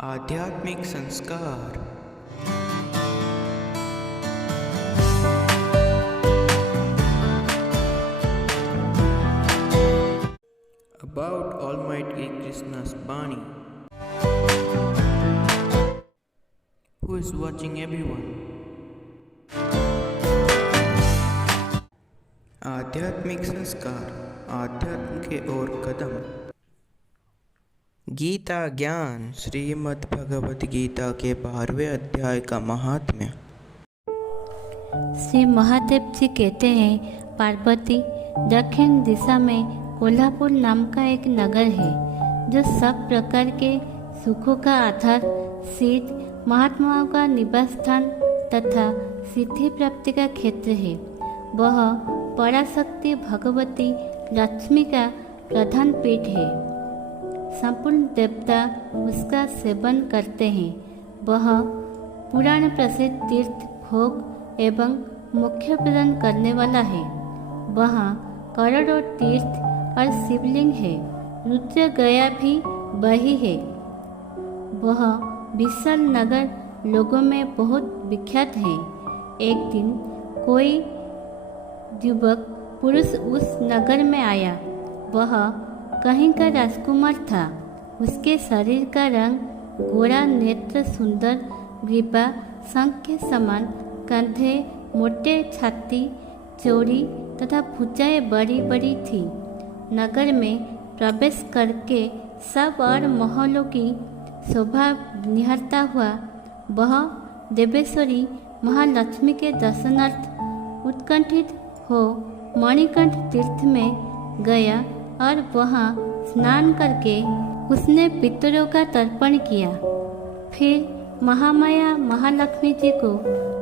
आध्यात्मिक संस्कार। About Almighty Krishna's Bani. Who is watching everyone? आध्यात्मिक संस्कार, आध्यात्म के ओर कदम। गीता ज्ञान श्रीमद् भगवद गीता के 12वें अध्याय का महात्म्य। श्री महादेव जी कहते हैं, पार्वती, दक्षिण दिशा में कोल्हापुर नाम का एक नगर है जो सब प्रकार के सुखों का आधार, सिद्ध महात्माओं का निवास स्थान तथा सिद्धि प्राप्ति का क्षेत्र है। वह पराशक्ति भगवती लक्ष्मी का प्रधान पीठ है। संपूर्ण देवता उसका सेवन करते हैं। वह पुराण प्रसिद्ध तीर्थ, भोग एवं मोक्ष प्रदान करने वाला है। वहाँ करोड़ों तीर्थ और शिवलिंग है। रुद्र गया भी वही है। वह विशाल नगर लोगों में बहुत विख्यात है। एक दिन कोई युवक पुरुष उस नगर में आया। वह कहीं का राजकुमार था। उसके शरीर का रंग गोरा, नेत्र सुंदर, ग्रीवा शंख के समान, कंधे मोटे, छाती चौड़ी तथा भुजाएं बड़ी बड़ी थी। नगर में प्रवेश करके सब और महलों की शोभा निहारता हुआ वह देवेश्वरी महालक्ष्मी के दर्शनार्थ उत्कंठित हो मणिकंठ तीर्थ में गया और वहाँ स्नान करके उसने पितरों का तर्पण किया। फिर महामाया महालक्ष्मी जी को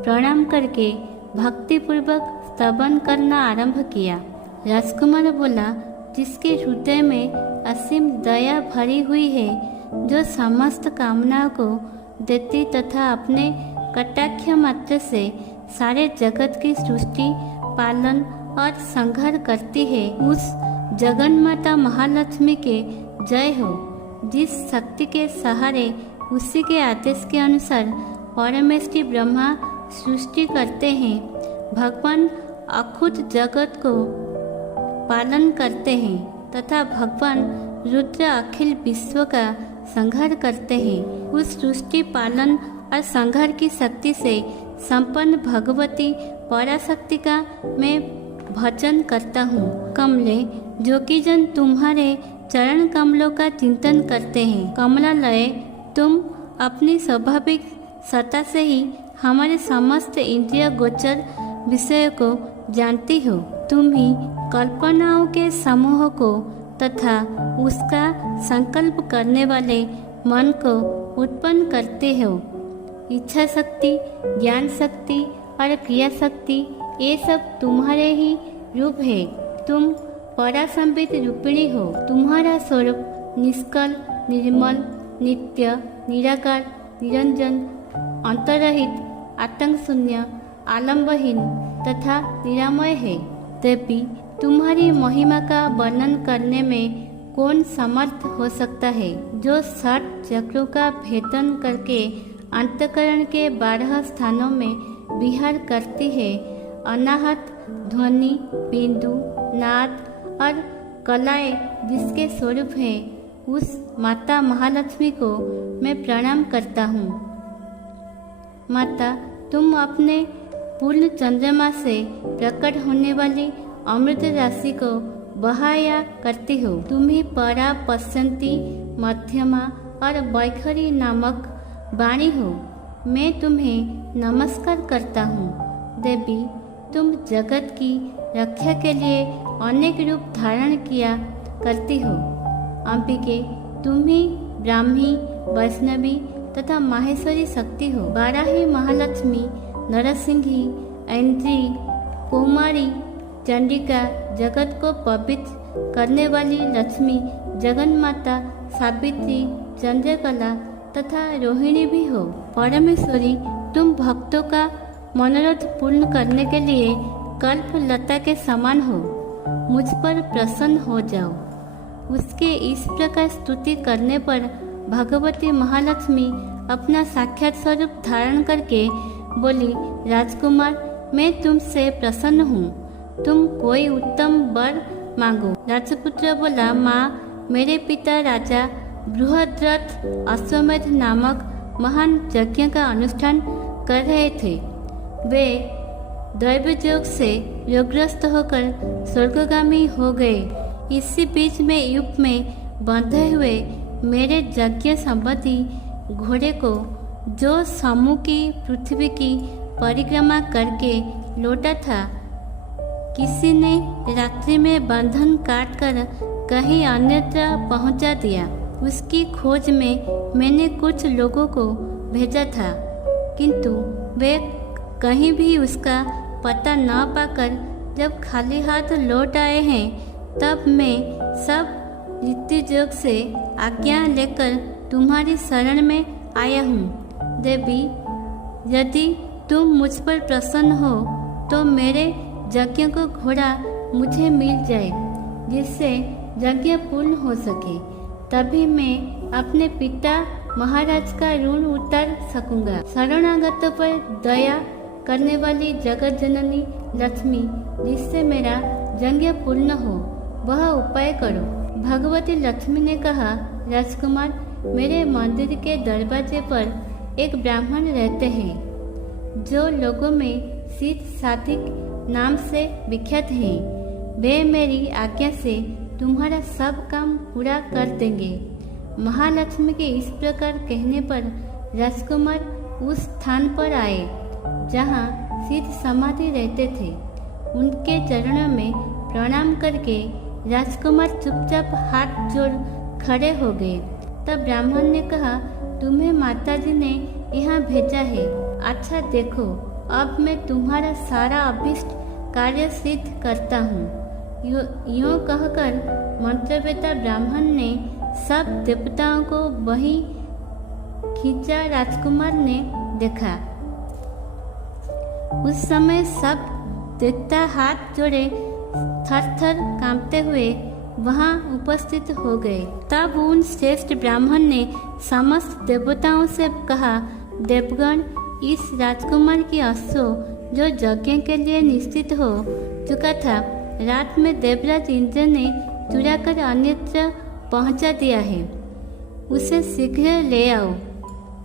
प्रणाम करके भक्तिपूर्वक स्तवन करना आरंभ किया। राजकुमार बोला, जिसके हृदय में असीम दया भरी हुई है, जो समस्त कामनाओं को देती तथा अपने कटाक्ष मात्र से सारे जगत की सृष्टि, पालन और संहार करती है, उस जगन्माता महालक्ष्मी के जय हो। जिस शक्ति के सहारे उसी के आदेश के अनुसार परमेष्टि ब्रह्मा सृष्टि करते हैं, भगवान अखुद जगत को पालन करते हैं तथा भगवान रुद्र अखिल विश्व का संहार करते हैं। उस सृष्टि, पालन और संहार की शक्ति से संपन्न भगवती पराशक्ति का मैं भजन करता हूँ। कमले, जो कि जन तुम्हारे चरण कमलों का चिंतन करते हैं। कमलालय, तुम अपनी स्वाभाविक सत्ता से ही हमारे समस्त इंद्रिय गोचर विषयों को जानती हो। तुम ही कल्पनाओं के समूह को तथा उसका संकल्प करने वाले मन को उत्पन्न करते हो। इच्छा शक्ति, ज्ञान शक्ति और क्रिया शक्ति, ये सब तुम्हारे ही रूप है। तुम परासंबित रूपिणी हो। तुम्हारा स्वरूप निष्कल, निर्मल, नित्य, निराकार, निरंजन, अंतरहित, आतंक शून्य, आलंबहीन तथा निरामय है। देवी, तुम्हारी महिमा का वर्णन करने में कौन समर्थ हो सकता है, जो 60 चक्रों का भेदन करके अंतःकरण के 12 स्थानों में विहार करती है। अनाहत, ध्वनि, बिंदु, नाद और कलाएं जिसके स्वरूप है, उस माता महालक्ष्मी को मैं प्रणाम करता हूँ। माता, तुम अपने पूर्ण चंद्रमा से प्रकट होने वाली अमृत राशि को बहाया करती हो। तुम ही परा, पश्यंती, मध्यमा और वैखरी नामक वाणी हो। मैं तुम्हें नमस्कार करता हूँ। देवी, तुम जगत की रक्षा के लिए अनेक रूप धारण किया करती हो। अंबिके, तुम ही ब्राह्मी, वैष्णवी तथा माहेश्वरी शक्ति हो। वाराही महालक्ष्मी, नरसिंही, ऐन्द्री, कौमारी, चंडिका, जगत को पवित्र करने वाली लक्ष्मी, जगन्माता, सावित्री, चंद्रकला तथा रोहिणी भी हो। परमेश्वरी, तुम भक्तों का मनोरथ पूर्ण करने के लिए कल्प लता के समान हो। मुझ पर प्रसन्न हो जाओ। उसके इस प्रकार स्तुति करने पर भगवती महालक्ष्मी अपना साक्षात स्वरूप धारण करके बोली, राजकुमार, मैं तुमसे प्रसन्न हूँ, तुम कोई उत्तम वर मांगो। राजपुत्र बोला, माँ, मेरे पिता राजा बृहद्रथ अश्वमेध नामक महान यज्ञ का अनुष्ठान कर रहे थे। वे दैवयोग से रोगग्रस्त होकर स्वर्गगामी हो गए। इसी बीच में युग में बंधे हुए मेरे यज्ञ संबंधी घोड़े को, जो सम्मुखी पृथ्वी की परिक्रमा करके लौटा था, किसी ने रात्रि में बंधन काटकर कहीं अन्यत्र पहुंचा दिया। उसकी खोज में मैंने कुछ लोगों को भेजा था, किंतु वे कहीं भी उसका पता न पाकर जब खाली हाथ लौट आए हैं, तब मैं सब रीतियोग से आज्ञा लेकर तुम्हारी शरण में आया हूँ। देवी, यदि तुम मुझ पर प्रसन्न हो तो मेरे यज्ञ को घोड़ा मुझे मिल जाए, जिससे यज्ञ पूर्ण हो सके। तभी मैं अपने पिता महाराज का ऋण उतार सकूंगा। शरणागतों पर दया करने वाली जगत जननी लक्ष्मी, जिससे मेरा यज्ञ पूर्ण हो, वह उपाय करो। भगवती लक्ष्मी ने कहा, राजकुमार, मेरे मंदिर के दरवाजे पर एक ब्राह्मण रहते हैं, जो लोगों में शीत सात्विक नाम से विख्यात हैं। वे मेरी आज्ञा से तुम्हारा सब काम पूरा कर देंगे। महालक्ष्मी के इस प्रकार कहने पर राजकुमार उस स्थान पर आए जहाँ शीत समाधि रहते थे। उनके चरणों में प्रणाम करके राजकुमार चुपचाप हाथ जोड़ खड़े हो गए। तब ब्राह्मण ने कहा, तुम्हें माताजी ने यहाँ भेजा है। अच्छा देखो, अब मैं तुम्हारा सारा अभीष्ट कार्य सिद्ध करता हूँ। यूँ कहकर मंत्रवेता ब्राह्मण ने सब देवताओं को वहीं खींचा। राजकुमार ने देखा, उस समय सब देवता हाथ जोड़े थर थर कांपते हुए वहां उपस्थित हो गए। तब उन श्रेष्ठ ब्राह्मण ने समस्त देवताओं से कहा, देवगण, इस राजकुमार की अश्व जो यज्ञ के लिए निश्चित हो चुका था, रात में देवराज इंद्र ने चुरा कर अन्यत्र पहुंचा दिया है। उसे शीघ्र ले आओ।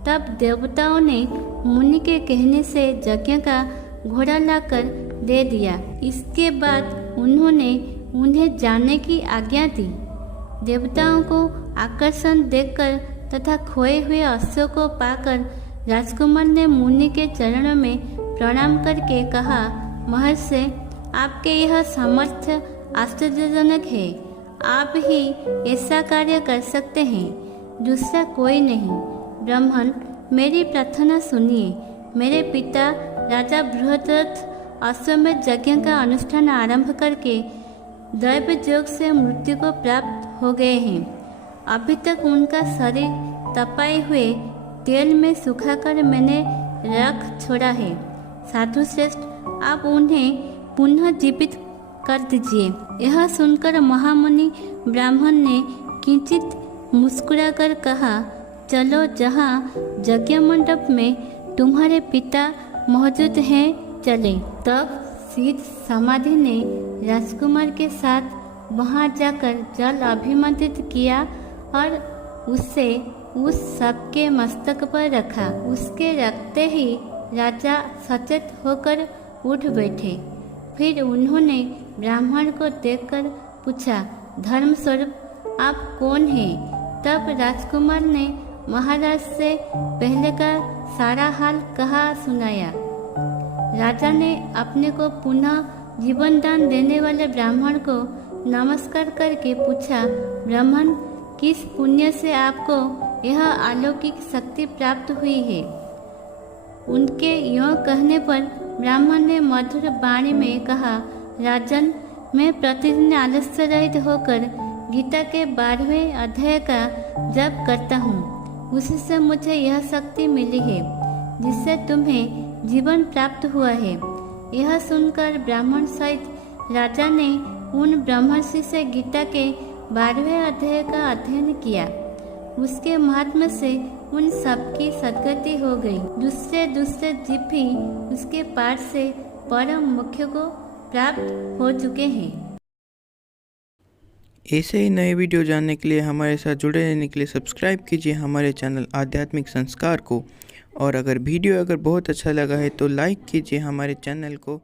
तब देवताओं ने मुनि के कहने से यज्ञ का घोड़ा लाकर दे दिया। इसके बाद उन्होंने उन्हें जाने की आज्ञा दी। देवताओं को आकर्षण देखकर तथा खोए हुए अश्व को पाकर राजकुमार ने मुनि के चरणों में प्रणाम करके कहा, महर्षि, आपके यह सामर्थ्य आश्चर्यजनक है। आप ही ऐसा कार्य कर सकते हैं, दूसरा कोई नहीं। ब्राह्मण, मेरी प्रार्थना सुनिए। मेरे पिता राजा बृहद्रथ अश्वमेध यज्ञ का अनुष्ठान आरंभ करके दैव योग से मृत्यु को प्राप्त हो गए हैं। अभी तक उनका शरीर तपाए हुए तेल में सुखाकर मैंने रख छोड़ा है। साधु श्रेष्ठ, आप उन्हें पुनः जीवित कर दीजिए। यह सुनकर महामुनि ब्राह्मण ने किंचित मुस्कुराकर कहा, चलो, जहाँ यज्ञ मंडप में तुम्हारे पिता मौजूद हैं, चले। तब शीत समाधि ने राजकुमार के साथ वहां जाकर जल अभिमंत्रित किया और उसे उस सबके मस्तक पर रखा। उसके रखते ही राजा सचेत होकर उठ बैठे। फिर उन्होंने ब्राह्मण को देखकर पूछा, धर्मस्वरूप, आप कौन हैं? तब राजकुमार ने महाराज से पहले का सारा हाल कहा सुनाया। राजा ने अपने को पुनः जीवन दान देने वाले ब्राह्मण को नमस्कार करके पूछा, ब्राह्मण, किस पुण्य से आपको यह अलौकिक शक्ति प्राप्त हुई है? उनके यों कहने पर ब्राह्मण ने मधुर वाणी में कहा, राजन, मैं प्रतिदिन आलस्य रहित होकर गीता के 12वें अध्याय का जप करता हूँ। उसी से मुझे यह शक्ति मिली है जिससे तुम्हें जीवन प्राप्त हुआ है। यह सुनकर ब्राह्मण सहित राजा ने उन ब्रह्मर्षि से गीता के 12वें अध्याय का अध्ययन किया। उसके महात्म्य से उन सबकी सद्गति हो गई। दूसरे दूसरे द्वीप भी उसके पाठ से परम मुख्य को प्राप्त हो चुके हैं। ऐसे ही नए वीडियो जानने के लिए हमारे साथ जुड़े रहने के लिए सब्सक्राइब कीजिए हमारे चैनल आध्यात्मिक संस्कार को। और अगर वीडियो बहुत अच्छा लगा है तो लाइक कीजिए हमारे चैनल को।